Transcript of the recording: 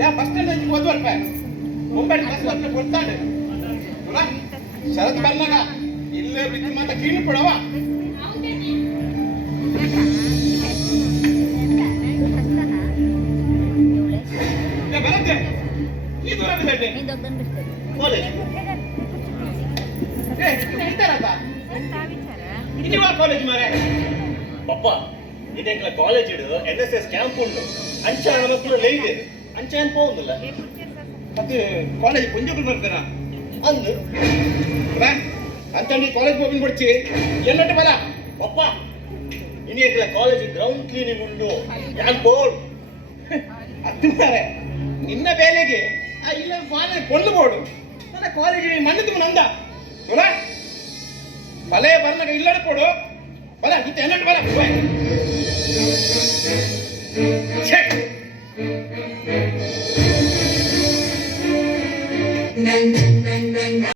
ಯಾ bus stand ಹಂಚಿ ಹೋದ್ವಲ್ಪ Mumbai bus ಅಂತ ಕೊಡ್ತಾನೆ ಶರತ್ ಬರ್ನಾಗ ಇಲ್ಲೇ ಬಿದ್ದು ಮಾತ ಕೀಣಿ ಬಿಡವ ಬರತ್ತೆ ಈ ದೂರ ಬಿದ್ದೆ ಕಾಲೇಜ್ ಕಾಲೇಜ್ ಮಾರೆ ಪಪ್ಪ ಇದೆಂಕ್ಲ ಕಾಲೇಜ್ ಇಡು NSS ಕ್ಯಾಂಪ್ ಉಂಡು ಅಂಚಾಣ ಮಕ್ಕಳು ಲೈದೆ ಅಂಚಾಣ ಪೋಂದಿಲ್ಲ ಮತ್ತೆ ಕಾಲೇಜ್ ಪುಂಜಗಳು ಬರ್ತಾರ ಅಂದು ಅಂತ ನೀ ಕಾಲೇಜ್ ಹೋಗಿ ಬಿಡ್ತಿ ಎಲ್ಲಟ್ಟು ಬರ ಪಪ್ಪ ಇನ್ನೆಂಕ್ಲ ಕಾಲೇಜ್ ಗ್ರೌಂಡ್ ಕ್ಲೀನಿಂಗ್ ಉಂಡು ಯಾನ್ ಬೋರ್ಡ್ ಅದು ಮಾರೆ ನಿನ್ನ ಬೇಲೆಗೆ ಇಲ್ಲ ಕಾಲೇಜ್ ಕೊಂಡು ಬೋರ್ಡು ನನ್ನ ಕಾಲೇಜ್ ಮಣ್ಣು ನಂದ ಬಲೆ ಬರ್ನಾಗ ಇಲ್ಲಡ ಕೊಡು ಬರ ಇಂತ ಎಲ್ಲಟ್ಟು ಬರ